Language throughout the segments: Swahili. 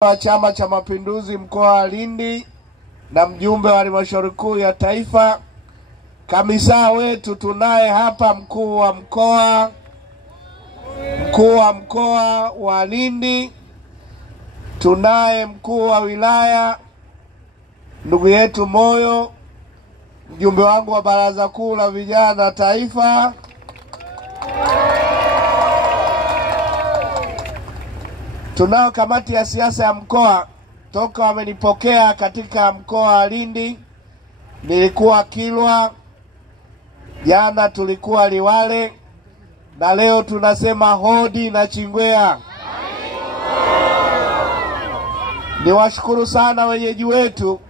wa Chama cha Mapinduzi mkoa wa Lindi na mjumbe wa halmashauri kuu ya taifa, kamisa wetu tunaye hapa, mkuu wa mkoa wa Lindi, tunaye mkuu wa wilaya ndugu yetu Moyo, mjumbe wangu wa baraza kuu la vijana taifa, tunao kamati ya siasa ya mkoa. Toka wamenipokea katika mkoa wa Lindi, nilikuwa Kilwa, jana tulikuwa Liwale, na leo tunasema hodi na Chingwea. Niwashukuru sana wenyeji wetu,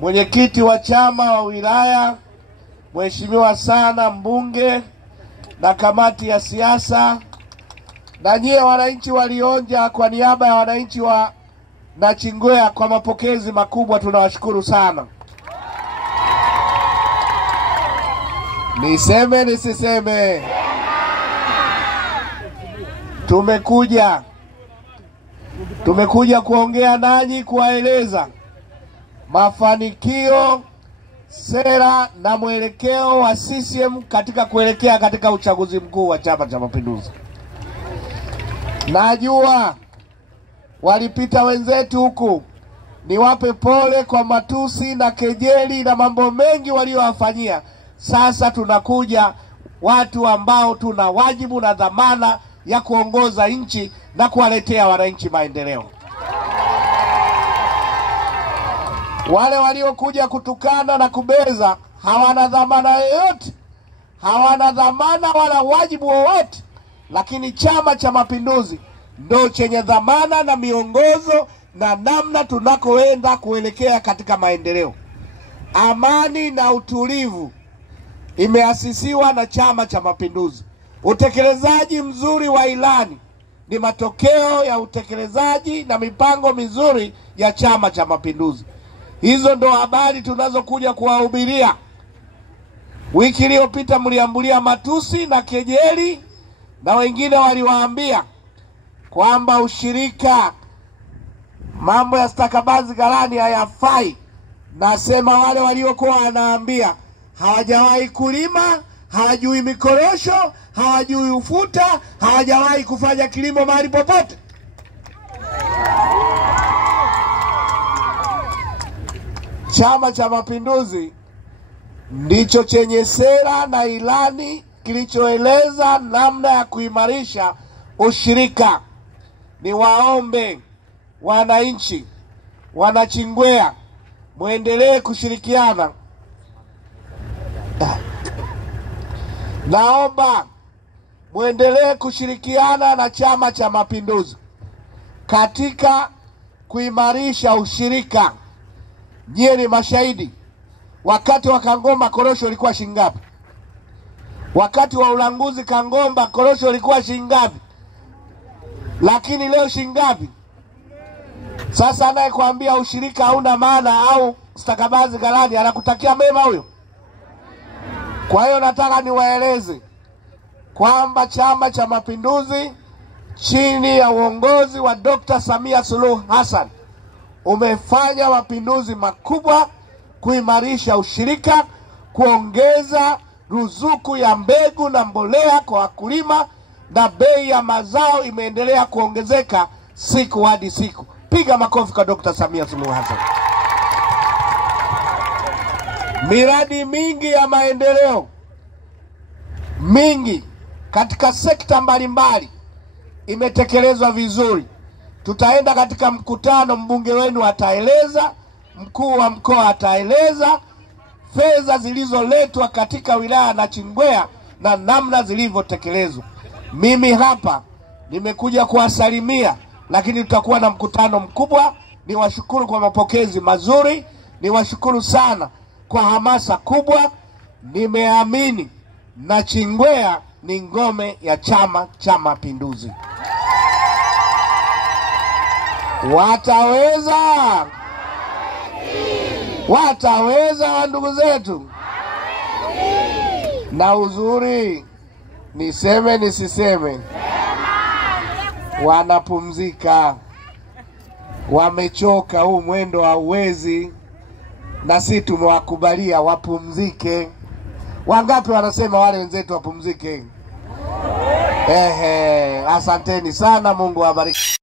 mwenyekiti wa chama wa wilaya, mheshimiwa sana mbunge na kamati ya siasa, na nyie wananchi walionja kwa niaba ya wananchi wa Nachingwea kwa mapokezi makubwa, tunawashukuru sana. Niseme nisiseme? Tumekuja kuongea nanyi, kuwaeleza mafanikio, sera na mwelekeo wa CCM katika kuelekea katika uchaguzi mkuu wa Chama cha Mapinduzi. Najua walipita wenzetu huku, niwape pole kwa matusi na kejeli na mambo mengi waliowafanyia. Sasa tunakuja watu ambao tuna wajibu na dhamana ya kuongoza nchi na kuwaletea wananchi maendeleo. Wale waliokuja kutukana na kubeza hawana dhamana yoyote, hawana dhamana wala wajibu wowote, lakini Chama cha Mapinduzi ndo chenye dhamana na miongozo na namna tunakoenda kuelekea katika maendeleo. Amani na utulivu imeasisiwa na Chama cha Mapinduzi. Utekelezaji mzuri wa ilani ni matokeo ya utekelezaji na mipango mizuri ya Chama cha Mapinduzi. Hizo ndo habari tunazokuja kuwahubiria. Wiki iliyopita mliambulia matusi na kejeli, na wengine waliwaambia kwamba ushirika, mambo ya stakabadhi ghalani hayafai. Nasema wale waliokuwa wanaambia hawajawahi kulima, hawajui mikorosho, hawajui ufuta, hawajawahi kufanya kilimo mahali popote. Chama cha Mapinduzi ndicho chenye sera na ilani kilichoeleza namna ya kuimarisha ushirika. Ni waombe wananchi Wanachingwea muendelee kushirikiana. Naomba muendelee kushirikiana na Chama cha Mapinduzi katika kuimarisha ushirika. Nyie ni mashahidi. Wakati wa Kangomba korosho ilikuwa shingapi? Wakati wa ulanguzi Kangomba korosho ilikuwa shingapi? Lakini leo shingapi? Sasa anayekuambia ushirika hauna maana au stakabadhi ghalani anakutakia mema huyo? Kwa hiyo nataka niwaeleze kwamba Chama cha Mapinduzi chini ya uongozi wa Dr. Samia Suluhu Hassan umefanya mapinduzi makubwa kuimarisha ushirika, kuongeza ruzuku ya mbegu na mbolea kwa wakulima, na bei ya mazao imeendelea kuongezeka siku hadi siku. Piga makofi kwa Dr. Samia Suluhu Hassan. Miradi mingi ya maendeleo mingi katika sekta mbalimbali imetekelezwa vizuri. Tutaenda katika mkutano, mbunge wenu ataeleza, mkuu wa mkoa ataeleza fedha zilizoletwa katika wilaya Nachingwea na namna zilivyotekelezwa. Mimi hapa nimekuja kuwasalimia, lakini tutakuwa na mkutano mkubwa. Niwashukuru kwa mapokezi mazuri, niwashukuru sana kwa hamasa kubwa. Nimeamini Nachingwea ni ngome ya Chama cha Mapinduzi. Wataweza ndugu zetu. Na uzuri, niseme nisiseme, wanapumzika. wamechoka, huu mwendo hauwezi, na sisi tumewakubalia wapumzike. Wangapi wanasema wale wenzetu wapumzike? Asanteni sana, Mungu awabariki.